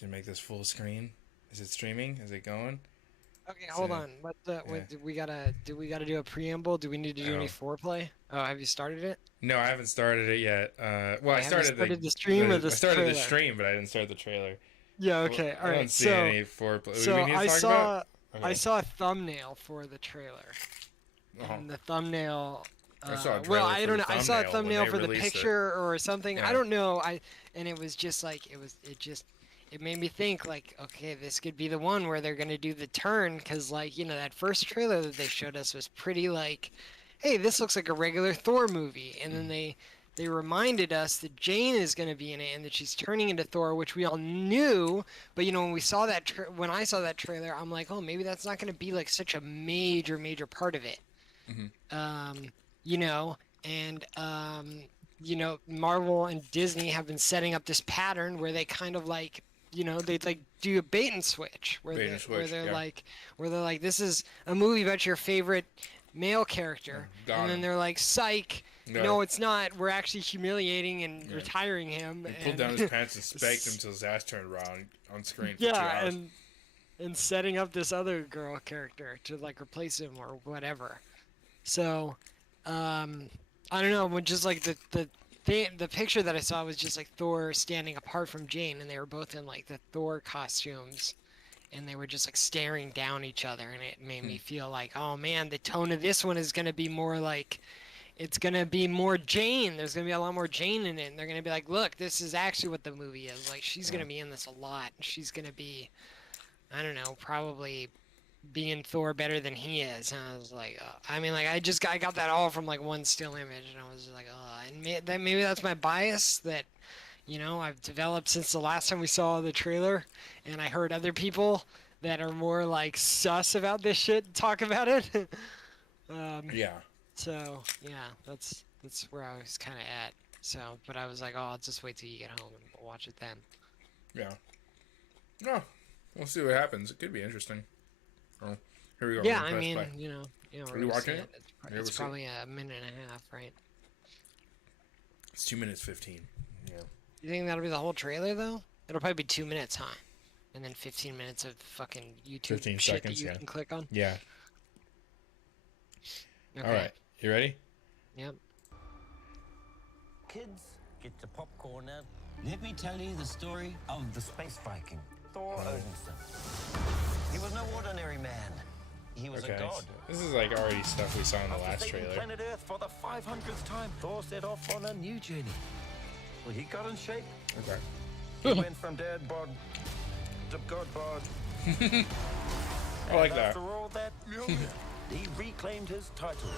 Should I make this full screen? Is it streaming? Is it going? Okay, hold So, on. yeah. What do we gotta do a preamble? Do we need to do any Oh. foreplay? Oh, have you started it? No, I haven't started it yet. Well, I Okay, have you started the, started the stream or the I this started the trailer? stream, but I didn't start the trailer. Yeah, Well, okay. All I don't right. see So any foreplay. We so need to I talk about? saw I Okay. saw a thumbnail for the trailer. Oh, And the thumbnail I saw a well, trailer I for don't the know. I saw a thumbnail when thumbnail they for the released it. picture or something. I Yeah. don't know. And it was just like it made me think like, okay, this could be the one where they're gonna do the turn because like that first trailer that they showed us was pretty like, hey, this looks like a regular Thor movie, and then they reminded us that Jane is gonna be in it and that she's turning into Thor, which we all knew. But when we saw when I saw that trailer, I'm like, oh, maybe that's not gonna be like such a major part of it. Hmm. um, you know, and Marvel and Disney have been setting up this pattern where they kind of like, they'd like do a bait and switch where Bait and switch. Yeah. they're like, this is a movie about your favorite male character, Got and then him. they're like, psych, Yeah. no, it's not. We're actually humiliating and Yeah. retiring him. He pulled down his pants and spanked him until his ass turned around on screen for 2 yeah, hours. and setting up this other girl character to like replace him or whatever. So, I don't know, but just like the picture that I saw was just like Thor standing apart from Jane, and they were both in like the Thor costumes, and they were just like staring down each other, and it made me feel like, oh man, the tone of this one is gonna be more like, it's gonna be more Jane. There's gonna be a lot more Jane in it, and they're gonna be like, look, this is actually what the movie is. Like, she's gonna be in this a lot. She's gonna be, I don't know, probably being Thor better than he is. And I was like, I mean, like I got that all from like one still image, and I was just like, and maybe that's my bias that I've developed since the last time we saw the trailer, and I heard other people that are more like sus about this shit talk about it. Yeah. So yeah, that's where I was kind of at. So, but I was like, oh, I'll just wait till you get home and we'll watch it then. Yeah. No. We'll see what happens. It could be interesting. Oh, here we go. Yeah, We're I gonna press mean, play. we're Are you gonna see watching it. it? It's probably a minute and a half, right? It's 2 minutes 15. Yeah. You think that'll be the whole trailer though? It'll probably be 2 minutes, huh? And then 15 minutes of fucking YouTube 15 shit seconds, that you yeah. can click on. Yeah. Okay. All right. You ready? Yep. Kids, get your popcorn out. Let me tell you the story of the space Viking, Thor Odinson. He was no ordinary man. He was Okay. a god. This is like already stuff we saw in the After last saving trailer. planet Earth for the 500th time, Thor set off on a new journey. Well, he got in shape. Okay. He went from dad bod to god bod. I like And that. after all that, he reclaimed his title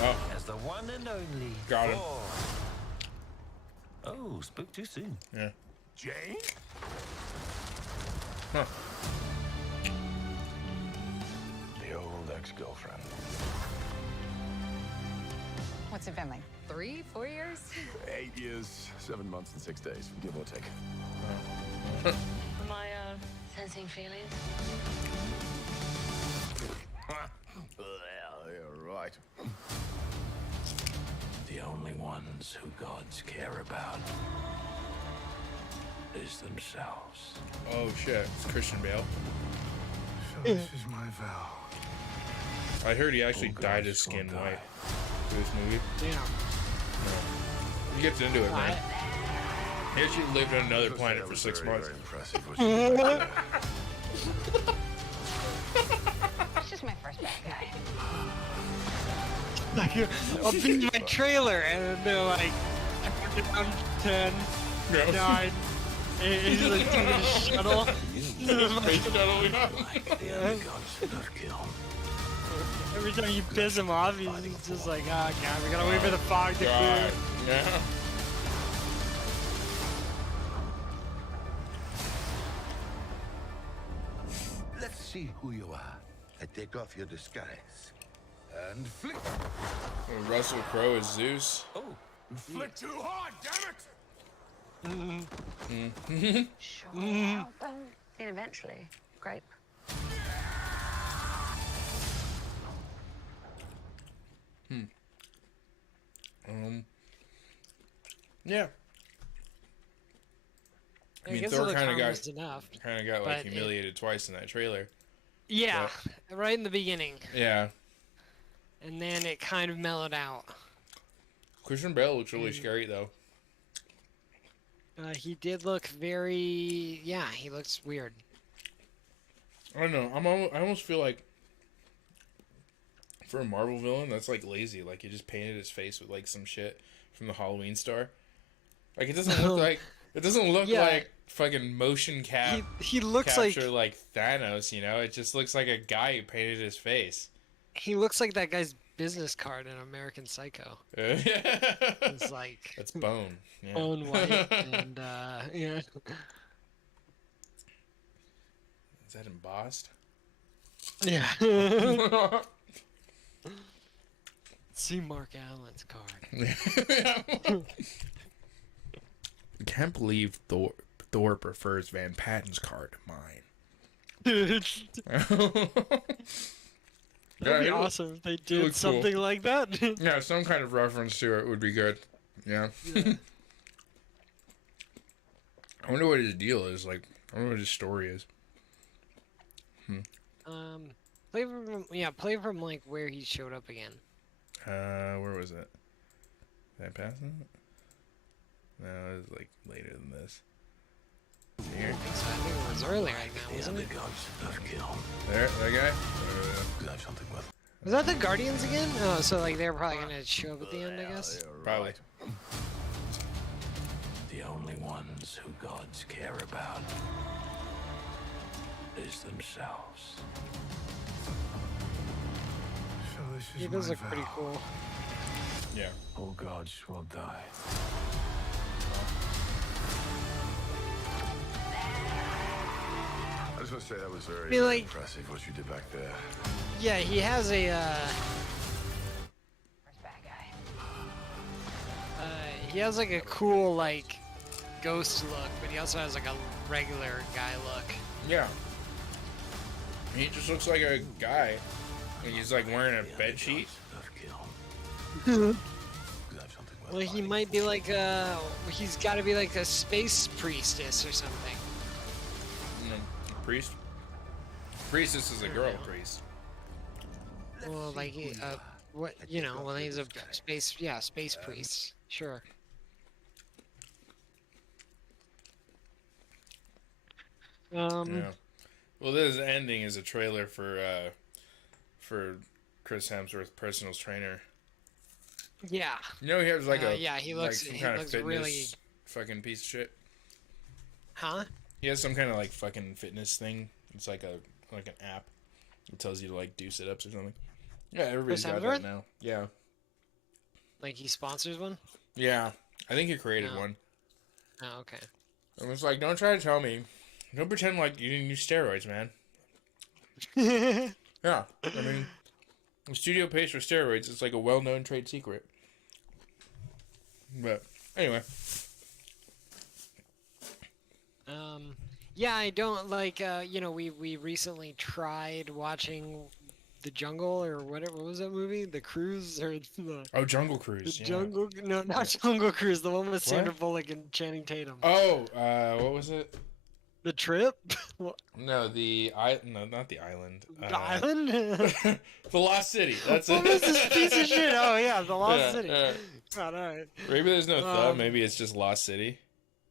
Oh, as the one and only Got him. Thor. Oh, spoke too soon. yeah. Jane? Huh. The old ex-girlfriend. What's it been like? 3, 4 years? 8 years, 7 months, and 6 days, give or take. Am I sensing feelings? Well, you're right. The only ones who gods care about is themselves. Oh shit. It's Christian Bale. So this is my vow. I heard he actually Oh, dyed God, his skin so white for this movie. Damn. He gets into it, man. I- He actually lived on another That planet for was 6 very, months. very impressive, what you did there. It's just my first bad guy. I'll be my trailer, and they're like, I put it down 10, No. 9, 8, he's like doing a shuttle. Space shuttle, yeah. The only gods who don't kill. Every time you piss him off, he's just like, oh god, we gotta wait for the fog to God. clear. Yeah. Let's see who you are. I take off your disguise. And flick. Russell Crowe is Zeus. Oh, Flick too hard, damn it! Sure. Well, then eventually. Great. Yeah. I mean, guess Thor it looked kind of harmless enough. got like but humiliated twice in that trailer. Yeah, right in the beginning, Yeah, and then it kind of mellowed out. Christian Bale looks really scary though. He did look very, yeah, he looks weird. I don't know. I almost feel like for a Marvel villain, that's like lazy. Like he just painted his face with like some shit from the Halloween store. Like it doesn't look like Yeah. like fucking motion He looks like capture like Thanos. You know, it just looks like a guy who painted his face. he looks like that guy's business card in American Psycho. It's like That's bone. Yeah. bone white and yeah. Is that embossed? Yeah. See Mark Allen's card. I can't believe Thor prefers Van Patten's card to mine. That'd be it look- awesome if they looked did cool. something like that. Yeah, some kind of reference to it would be good. Yeah. I wonder what his deal is. Like, I wonder what his story is. Play from like where he showed up again. Where was it? Did I pass it? No, it was like later than this. Here. So I think it was earlier right now, wasn't it? There, that guy? Was that the Guardians again? Oh, so like they're probably gonna show up at the end, I guess. Probably. The only ones who gods care about is themselves. So this is He does my look pretty vow. cool. Yeah. All gods will die. I just want to say that was very, I mean, very like- impressive what you did back there. Yeah, he has a First bad guy. he has like a cool like ghost look, but he also has like a regular guy look. Yeah. He just looks like a guy. And he's like wearing a bed sheet. Well, he might be like he's got to be like a space priestess or something. Priest? Priestess is a girl priest. Well, like what well he's a space priest. Sure. Yeah. Well, this ending is a trailer for Chris Hemsworth, personal trainer. Yeah. You know he has like a yeah, he like looks some he kind of looks fitness really fucking piece of shit. huh? He has some kind of like fucking fitness thing. It's like an app. It tells you to like do sit-ups or something. Yeah, everybody's Chris got Hemsworth? that now. Yeah. Like he sponsors one? Yeah. I think he created No. one. Oh, okay. And it's like, don't try to tell me. Don't pretend like you didn't use steroids, man. Yeah. I mean, the studio pays for steroids. It's like a well-known trade secret. But anyway. Yeah, I don't like we recently tried watching The Jungle or whatever. What was that movie? The Cruise or the Oh, Jungle Cruise. yeah. Jungle? No, not Jungle Cruise. The one with Sandra Bullock and Channing Tatum. Oh, what was it? The Trip? What, No, no, not the island. the Island? The Lost City. That's What was this piece of shit? Oh yeah, The Lost Yeah, City. yeah. God, all right. Maybe there's no thumb. Maybe it's just Lost City.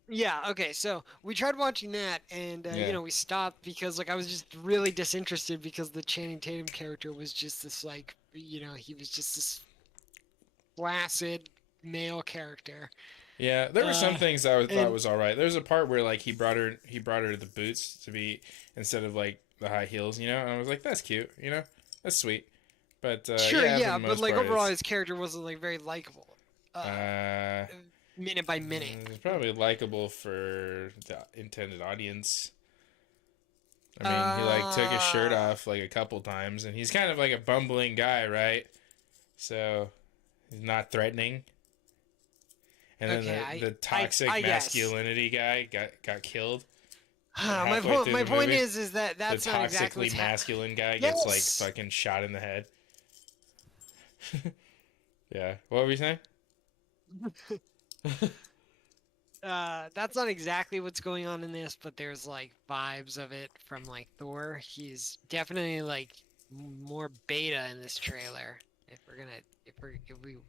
Yeah, okay, so we tried watching that, and, Yeah. we stopped because, like, I was just really disinterested because the Channing Tatum character was just this, like, he was just this flaccid male character. Yeah, there were some things I thought and- was all right. There's a part where like he brought her the boots to be instead of like the high heels, and I was like, that's cute, that's sweet. But Sure, yeah, for the but, most like, part, overall, it's- his character wasn't, like, very likable. Minute by minute. it's probably likable for the intended audience. I mean, he like took his shirt off like a couple times, and he's kind of like a bumbling guy, right? So he's not threatening. And then Okay, the toxic I guess. masculinity guy got killed. my halfway point, through my the point movie, is that that's the not toxically exactly what's masculine guy gets like Yes! fucking shot in the head. Yeah. What were you saying? that's not exactly what's going on in this, but there's like vibes of it from like Thor. He's definitely like more beta in this trailer. If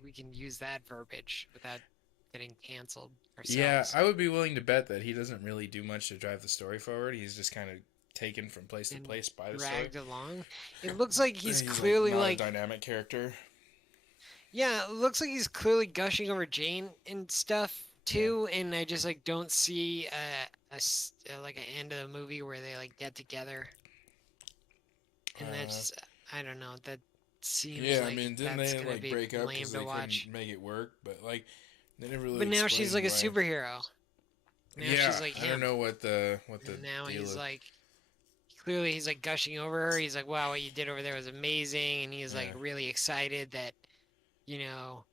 we can use that verbiage without getting canceled Yeah, ourselves. I would be willing to bet that he doesn't really do much to drive the story forward. He's just kind of taken from place to And place by the story. dragged along. It looks like he's He's clearly not like a dynamic character. yeah, it looks like he's clearly gushing over Jane and stuff too, and I just like don't see like an end of the movie where they like get together. And that's I don't know, that seems Yeah, like I mean, didn't that's they gonna like be break up lame because to they watch. couldn't make it work? But like, they never really. But now she's like a explained superhero. Now yeah, she's like I don't him. know what the And now deal he's is. like clearly he's like gushing over her. He's like, wow, what you did over there was amazing, and he's like Yeah. really excited that, you know,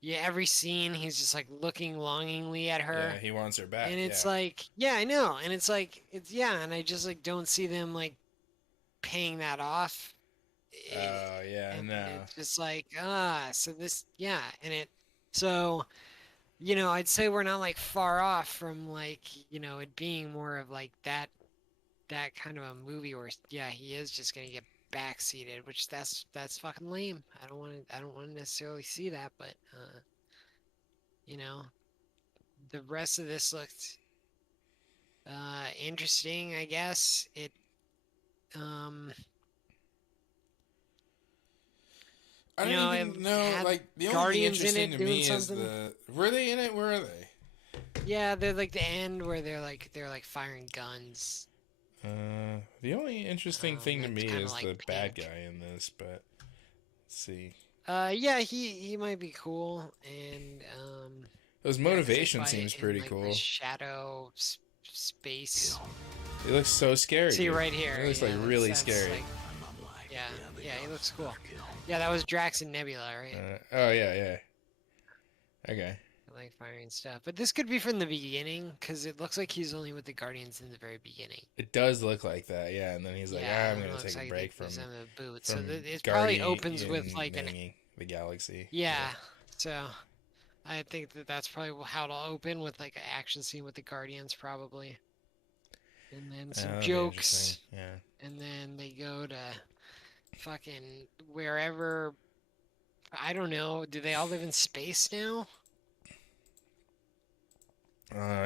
yeah, every scene he's just like looking longingly at her. Yeah, he wants her back. And it's yeah. like, yeah, I know. And it's like, it's, yeah, and I just like don't see them like paying that off. Yeah, And no. it's just like, so this, yeah. So, you know, I'd say we're not like far off from like, you know, it being more of like that kind of a movie where, yeah, he is just going to get backseated, which that's fucking lame. I don't want to necessarily see that, but, you know, the rest of this looked interesting, I guess. I you know, don't even it know. had Like, the only thing Guardians in interesting it to me doing is something. were they in it? Where are they? Yeah, they're like the end where they're like firing guns. The only interesting thing to it's me kinda is like the bad pink. guy in this, but let's see. Yeah, he might be cool, and His yeah, 'cause they motivation fight seems in, pretty like, cool. the shadow space. He looks so scary. See dude. right here. He looks yeah, like that's- really that's, scary. like- yeah, he looks cool. Yeah, that was Drax and Nebula, right? Oh yeah. Okay. Like firing stuff, but this could be from the beginning because it looks like he's only with the Guardians in the very beginning. It does look like that, yeah. And then he's like, Yeah, I'm it gonna looks take a like break they from put some of the boots. So from it probably Guardian opens with like an the galaxy. yeah. So I think that's probably how it'll open with like an action scene with the Guardians probably, and then some that'd be jokes, interesting, yeah. and then they go to fucking wherever. I don't know. Do they all live in space now?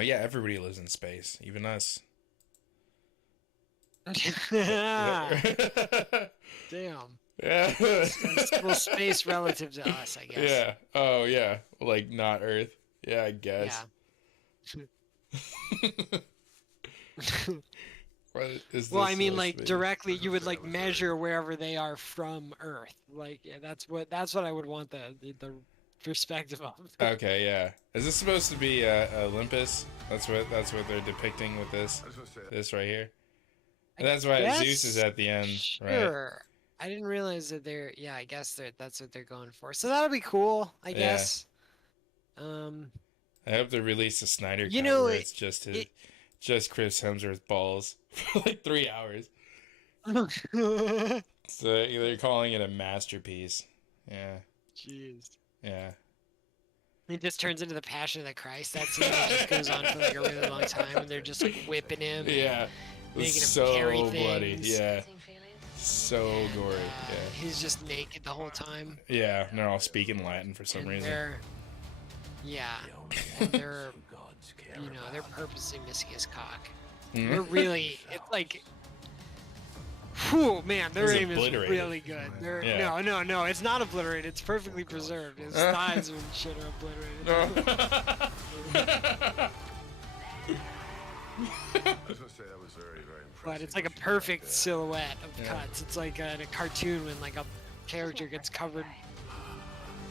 Yeah, everybody lives in space, even us. Damn. Yeah. Well, space relative to us, I guess. Yeah. Oh, yeah. Like not Earth. Yeah, I guess. Yeah. What is Well, this I mean, supposed like to be? directly, you would like measure wherever they are from Earth. Like, yeah, that's what I would want the perspective of. Okay, yeah. Is this supposed to be Olympus? That's what they're depicting with this right here. And that's why guess- Zeus is at the end, right? Sure. I didn't realize that they're. Yeah, I guess that's what they're going for. So that'll be cool, I Yeah. guess. I hope they release the Snyder You cut know, where it's just just Chris Hemsworth's balls for like 3 hours. So they're calling it a masterpiece. Yeah. Jeez. Yeah. It just turns into the Passion of the Christ. That scene that just goes on for like a really long time, and they're just like whipping him. and Yeah. Making him So carry bloody. things. Yeah. So gory. Yeah. He's just naked the whole time. Yeah. And they're all speaking Latin for some And reason. they're they're purposely missing his cock. Mhm. They're really, it's like, whew, man, their It's aim is obliterated. really good. Yeah. No, it's not obliterated. It's perfectly preserved. His thighs and shit are obliterated. I was gonna say that was very, very impressive. But it's like a perfect silhouette of cuts. It's like in a cartoon when like a character gets covered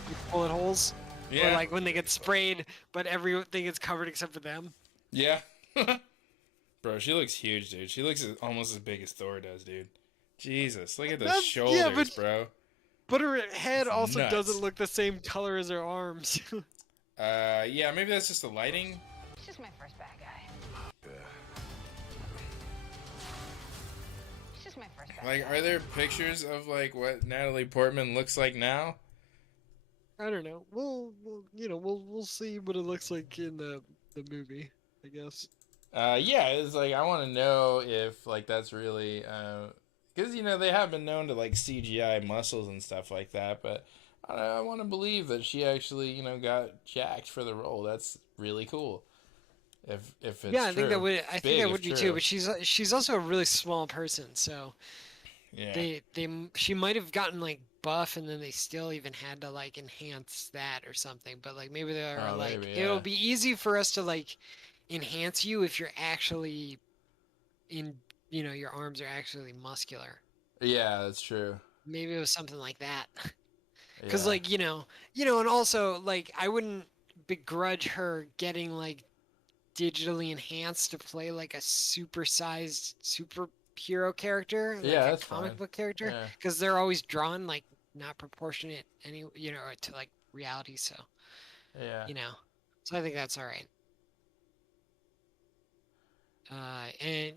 with bullet holes. Yeah. Or like when they get sprayed, but everything is covered except for them. Yeah. Bro, she looks huge, dude. She looks almost as big as Thor does, dude. Jesus, look at those shoulders, bro. But her head also nuts. doesn't look the same color as her arms. Yeah, maybe that's just the lighting. It's just my first bad guy. It's just my first bad Like, are there pictures of like what Natalie Portman looks like now? I don't know. We'll see what it looks like in the the movie, I guess. Yeah, it's like I want to know if like that's really because they have been known to like CGI muscles and stuff like that, but I want to believe that she actually got jacked for the role. That's really cool. If it's Yeah, I think that true. would. It's I think big that if would be true. too. But she's also a really small person, so Yeah. she might have gotten like buff, and then they still even had to like enhance that or something. But like maybe they're Oh, like maybe, it'll yeah. be easy for us to like enhance you if you're actually in your arms are actually muscular. Yeah, that's true. Maybe it was something like that. Because Yeah. like and also like I wouldn't begrudge her getting like digitally enhanced to play like a supersized superhero character, like Yeah, a that's comic fine. book character, Yeah. because they're always drawn like not proportionate to like reality. So Yeah. you know, so I think that's all right. And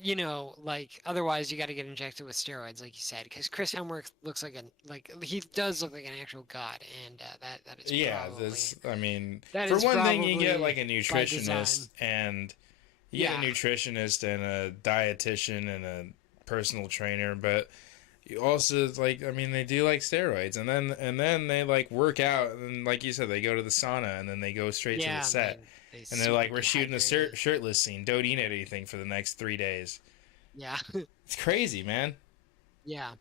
like otherwise you got to get injected with steroids, like you said, because Chris Hemsworth looks like he does look like an actual god, and that is Yeah, probably for one thing, you get like a by design. nutritionist and you get a Yeah. nutritionist and a dietitian and a personal trainer, but you also like they do like steroids and then they like work out and like you said they go to the sauna and then they go straight to the Yeah, set they and they're like we're super shooting a dehydrated. shirtless scene, don't eat anything for the next 3 days. Yeah. It's crazy, man. Yeah.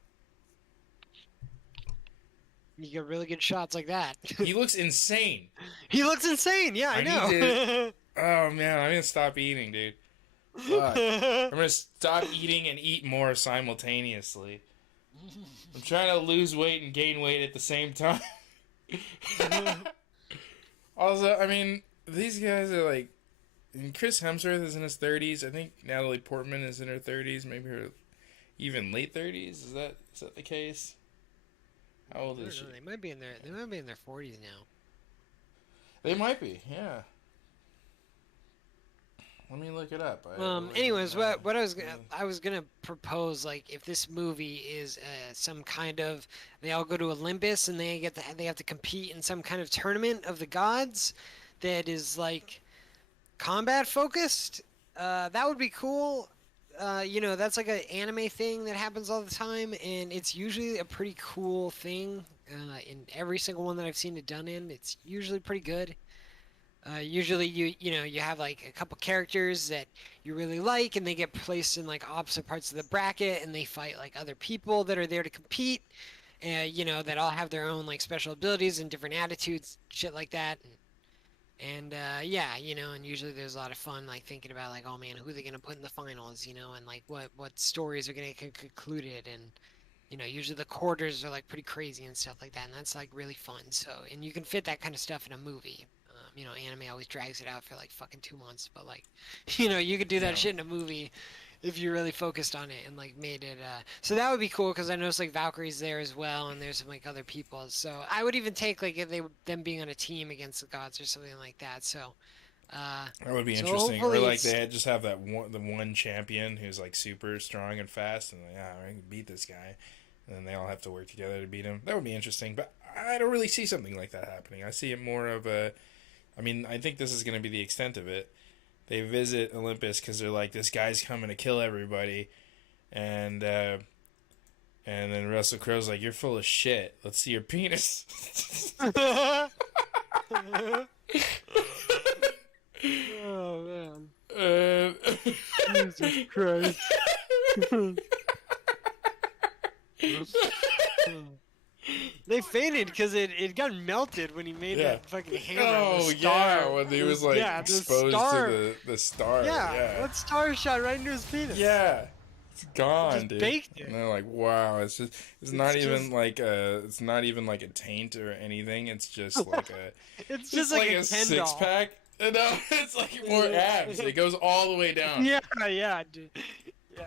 You get really good shots like that. He looks insane. He looks insane. Yeah, I I know. need Oh man, I'm gonna stop eating, dude. Fuck. I'm gonna stop eating and eat more simultaneously. I'm trying to lose weight and gain weight at the same time. Also, these guys are like, and Chris Hemsworth is in his 30s. I think Natalie Portman is in her 30s, maybe her even late 30s. Is that the case? How old is she? They might be in their 40s now. They might be, yeah. Let me look it up. Anyways, what I was gonna propose, like, if this movie is some kind of, they all go to Olympus and they have to compete in some kind of tournament of the gods that is like combat focused. That would be cool. That's like an anime thing that happens all the time, and it's usually a pretty cool thing. In every single one that I've seen it done in, it's usually pretty good. Usually you have like a couple characters that you really like and they get placed in like opposite parts of the bracket and they fight like other people that are there to compete, and that all have their own like special abilities and different attitudes, shit like that. And yeah, and usually there's a lot of fun like thinking about like, oh man, who are they gonna put in the finals, and like what stories are gonna get concluded, and usually the quarters are like pretty crazy and stuff like that, and that's like really fun. So, and you can fit that kind of stuff in a movie. Anime always drags it out for like fucking 2 months, but like, you could do that shit in a movie if you really focused on it and like made it. So that would be cool because I noticed like Valkyrie's there as well, and there's some like other people. So I would even take like if them being on a team against the gods or something like that. So. That would be So interesting. Or hopefully like it's- they just have the one champion who's like super strong and fast, and I can beat this guy, and then they all have to work together to beat him. That would be interesting, but I don't really see something like that happening. I see it more of a. I think this is going to be the extent of it. They visit Olympus because they're like, this guy's coming to kill everybody, and then Russell Crowe's like, you're full of shit. Let's see your penis. Oh man. Uh, Jesus Christ. They fainted because it got melted when he made Yeah. that fucking hammer. Oh the star. yeah, when he was like Yeah, the exposed star. to the star. Yeah, that star shot right into his penis. Yeah. It's gone, Just dude. baked it. And they're like, wow, it's not even just- like a taint or anything. It's just like a It's just like a Ken six doll. pack. No, it's like more abs. It goes all the way down. Yeah, dude. Yeah,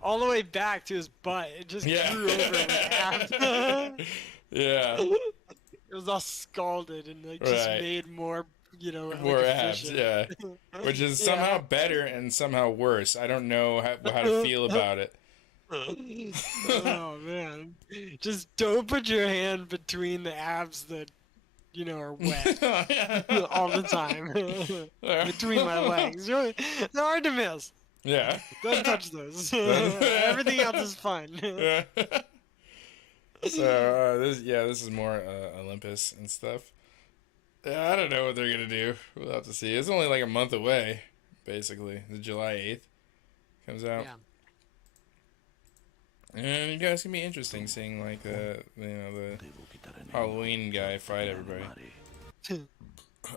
all the way back to his butt. It just Yeah. grew over with abs. Yeah. It was all scalded and like just Right. made more, like, More abs, efficient. yeah. Which is somehow better and somehow worse. I don't know how to feel about it. Oh man, just don't put your hand between the abs that are wet Yeah. all the time between my legs. They're hard to miss. Yeah. Don't touch those. Everything else is fun. Yeah. So this is more Olympus and stuff. Yeah, I don't know what they're gonna do. We'll have to see. It's only like a month away, basically. The July 8th comes out. Yeah. And you guys can be interesting seeing like the Halloween guy fight everybody.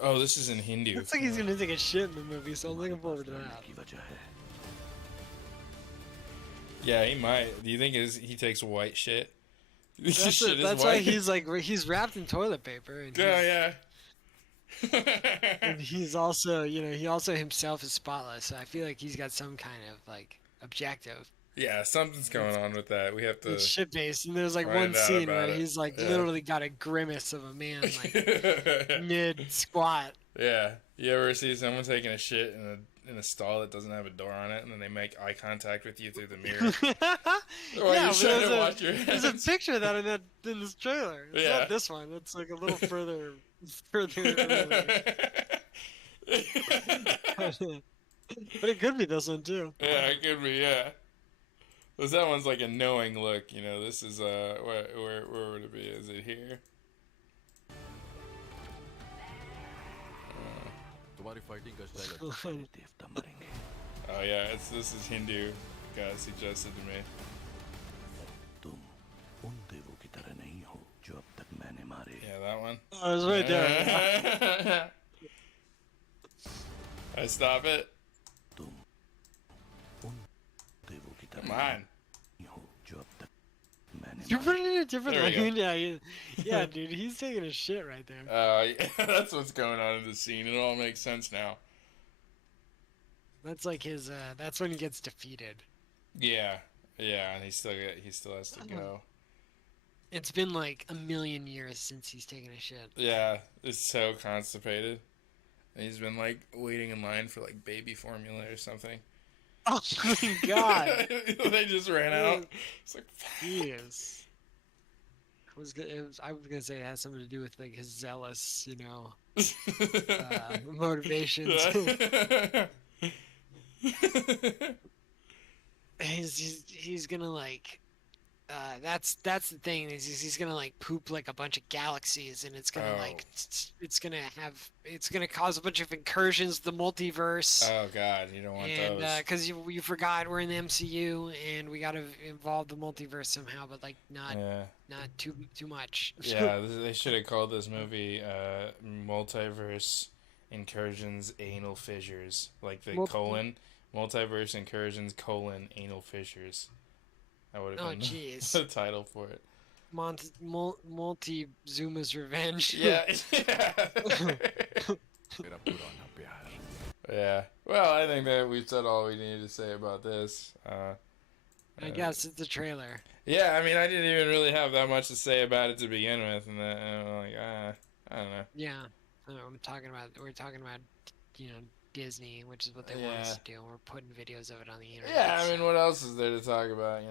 Oh, this is in Hindu. Looks like he's gonna take a shit in the movie, so I'm looking forward to that. Yeah, he might. Do you think he takes white shit? That's why he's wrapped in toilet paper. And yeah. and he's also, he also himself is spotless. So I feel like he's got some kind of like objective. Yeah, something's going on with that. We have to. It's shit based, and there's like find one out scene about where it. he's like Yeah. literally got a grimace of a man like mid squat. Yeah, you ever see someone taking a shit in a stall that doesn't have a door on it, and then they make eye contact with you through the mirror? While Yeah, you're but trying to watch your there's a hands. picture of that in this trailer. It's Yeah. not this one. It's like a little further earlier. But it could be this one too. Yeah, it could be. Yeah, because that one's like a knowing look. This is where would it be? Is it here? Oh yeah, this is Hindu. God suggested to me. Yeah, that one. Oh, it's right there. I stop it. Come on. You put it in a different There we go. language. Yeah, dude, he's taking a shit right there. Yeah, that's what's going on in the scene. It all makes sense now. That's like his. That's when he gets defeated. Yeah, and he still has to go. It's been like a million years since he's taken a shit. Yeah, it's so constipated. And he's been like waiting in line for like baby formula or something. Oh my god. They just ran out. It's like He is. I was gonna say it has something to do with like his zealous, motivations. he's gonna like. That's the thing is he's gonna like poop like a bunch of galaxies, and it's gonna it's gonna cause a bunch of incursions to the multiverse. Oh god, you don't want And those. because you forgot we're in the MCU and we gotta involve the multiverse somehow, but like not too much. Yeah, they should have called this movie Multiverse Incursions Anal Fissures, like the Multiverse Incursions : Anal Fissures. That would have been jeez. the title for it. Multi Zuma's Revenge. Yeah. Yeah. Well, I think that we've said all we needed to say about this. I guess it's a trailer. Yeah, I mean, I didn't even really have that much to say about it to begin with, and then I'm like, I don't know. Yeah, we're talking about Disney, which is what they want us to do. We're putting videos of it on the internet. Yeah, I mean, what else is there to talk about,